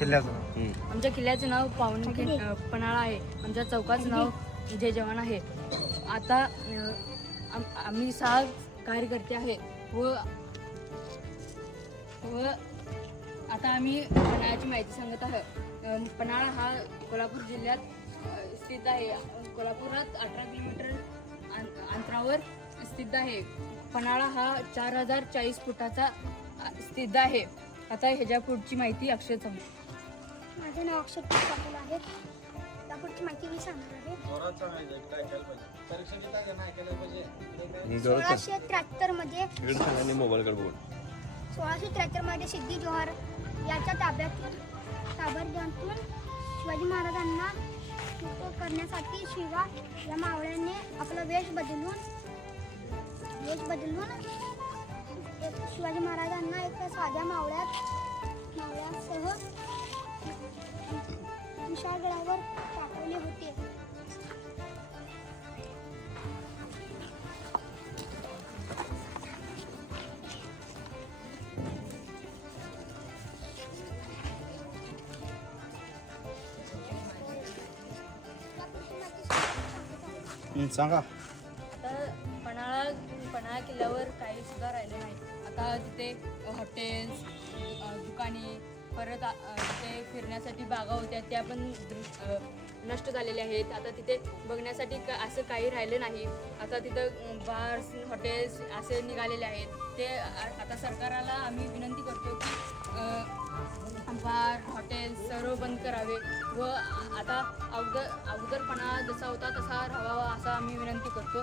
किल्ल्याचं नाव. आमच्या किल्ल्याचं नाव पावन पन्हाळा आहे. आमच्या चौकाचं नाव जय जवान आहे. आता अ, आम- आम्ही सहा कार्यकर्ते आहे. व व आता आम्ही पन्हाळ्याची माहिती सांगत आहोत. अ, पन्हाळा हा कोल्हापूर जिल्ह्यात अ, स्थित आहे. कोल्हापुरात अठरा किलोमीटर अं- अंतरावर स्थित आहे. पन्हाळा हा चार हजार चाळीस फुटाचा अ, स्थित आहे. आता ह्याच्या पुढची माहिती अक्षय सांगतो माझे नाव अक्षय पाटील आहे. त्यापुढची माहिती मी सांगणार आहे. सोळाशे त्र्याहत्तरमध्ये मोबाईलकडे बघून. सोळाशे त्र्याहत्तरमध्ये सिद्धी जोहर याच्या ताब्यातून ताब्यातून शिवाजी महाराजांना मुक्त करण्यासाठी शिवा या मावळ्याने आपला वेश बदलून वेश बदलून शिवाजी महाराजांना एका साध्या मावळ्यात विशाळगडावर पाठवले होते. हम्म, सांगा. आता पन्हाळा पन्हाळा किल्ल्यावर काही सुद्धा राहिले नाही. आता तिथे हॉटेल्स दुकाने परत ते तिथे फिरण्यासाठी बागा होत्या त्या पण नष्ट झालेल्या आहेत. आता तिथे बघण्यासाठी का असं काही राहिलं नाही. आता तिथं बार्स हॉटेल्स असे निघालेले आहेत. ते आता सरकाराला आम्ही विनंती करतो की बार हॉटेल सर्व बंद करावे. व आता अगोदर अगोदरपणा जसा होता तसा राहावा असा आम्ही विनंती करतो.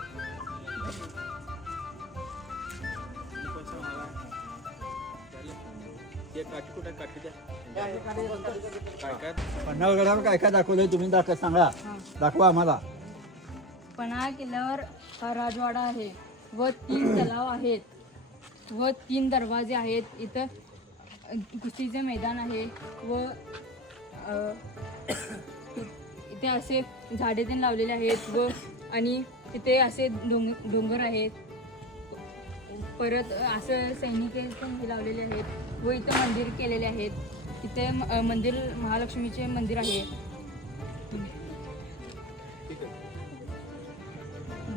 पन्हाळगडावर काय काय दाखवलंय तुम्ही? दाखवा सांगा. दाखवा आम्हाला. पन्हाळा किल्ल्यावर हा राजवाडा आहे. व तीन तलाव आहेत. व तीन दरवाजे आहेत. इथं कुस्तीचे मैदान आहे. व इथे असे झाडे लावलेले आहेत. व आणि इथे असे डोंग डोंगर आहेत. परत असं सैनिक पण हे लावलेले आहेत. व इथं मंदिर केलेले आहेत. इथे म- मंदिर महालक्ष्मीचे मंदिर आहे.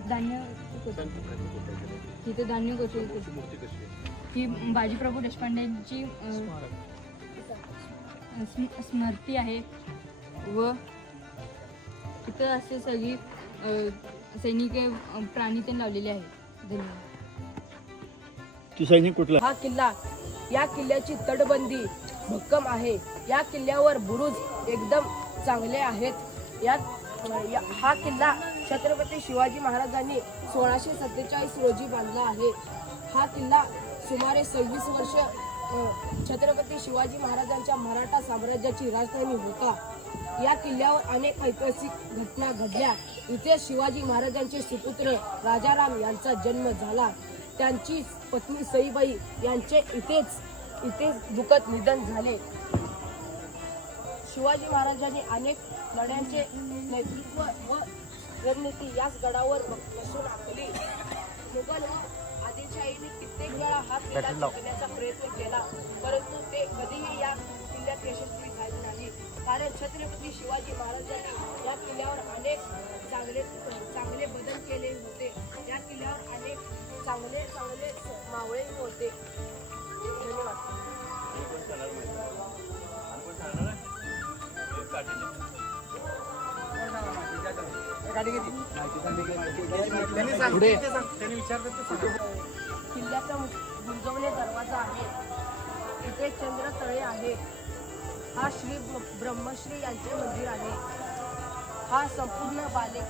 धान्य तिथे धान्य गोष्टी ही बाजीप्रभू देशपांडेंची स्म- स्मृती आहे. व तिथं असे सगळी सैनिके सैनिक प्राणी ते लावलेले आहेत. धन्यवाद. तू सैनिक कुठला? हा किल्ला या किल्ल्याची तटबंदी भक्कम आहे. या किल्ल्यावर बुरुज एकदम चांगले आहेत. यात या- हा किल्ला छत्रपती शिवाजी महाराजांनी सोळाशे सत्तेचाळीस रोजी बांधला आहे. हा किल्ला सुमारे सव्वीस वर्ष छत्रपती शिवाजी महाराजांच्या मराठा साम्राज्याची राजधानी होता. या किल्ल्यावर अनेक ऐतिहासिक घटना घडल्या. इथे शिवाजी महाराजांचे सुपुत्र राजाराम यांचा जन्म झाला. त्यांची पत्नी सईबाई यांचे इथेच इथेच दुःखद निधन झाले. शिवाजी महाराजांनी अनेक लढ्यांचे नेतृत्व व रणनीती याच गडावर बसून आखली. मुघल आदिलशाहीने कित्येक वेळा हा किल्ला जिंकण्याचा प्रयत्न केला परंतु ते कधीही या किल्ल्यात यशस्वी झाले नाही. कारण छत्रपती शिवाजी महाराजांनी या किल्ल्यावर अनेक चांगले चांगले बदल केले होते. या किल्ल्यावर अनेक चांगले चांगले मावळे होते. किल्ल्याचा गुंजवणे दरवाजा आहे. इथे चंद्र तळे आहे. हा श्री ब्र- ब्रह्मश्री यांचे मंदिर आहे. हा संपूर्ण बाले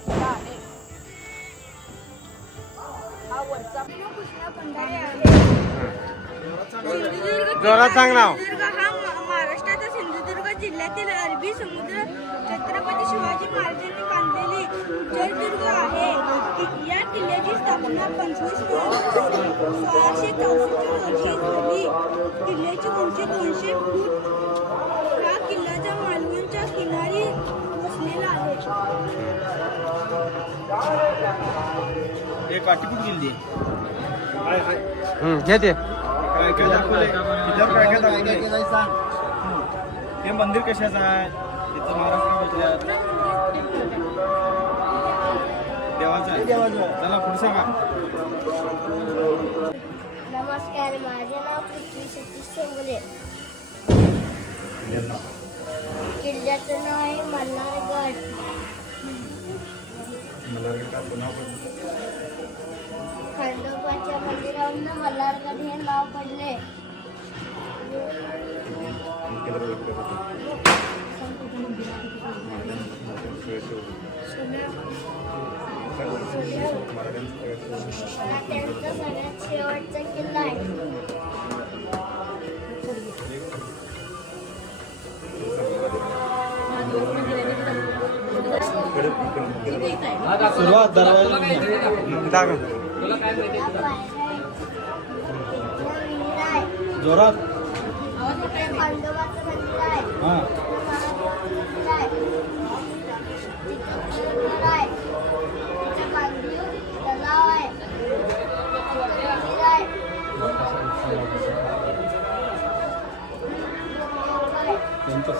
जोरात सांग नाव. सिंधुदुर्ग हा महाराष्ट्राच्या सिंधुदुर्ग जिल्ह्यातील अरबी समुद्र छत्रपती शिवाजी महाराजांनी बांधलेली जयदुर्ग आहे. या किल्ल्याची स्थापना पंचवीस नोव्हेंबर सोळाशे चौसष्ट रोजी झाली. किल्ल्याची उंची दोनशे फूट. हा किल्ल्याच्या मालवणच्या किनारी वसलेला आहे. एक काठी कुठे गेली हाय हाय हम्म, घे ते. काय काय दाखवलंय? किल्ल्यावर काय काय दाखवलंय? सांग हे मंदिर कशाचं आहे? इथं महाराष्ट्रामधल्या देवाचं आहे. चला पुढे सांगा. नमस्कार माझे नाव पृथ्वी सतीश शेंगुले. किल्ल्याचं नाव आहे मल्हारगड. खंडोबाच्या मंदिरावरून मल्हारगड हे नाव पडले. हा त्यांचा सगळ्यात शेवटचा किल्ला आहे सुरुवात दरवाजा या पायऱ्या आहेत. इथं विहीर आहे. जोरात हा त्यांचं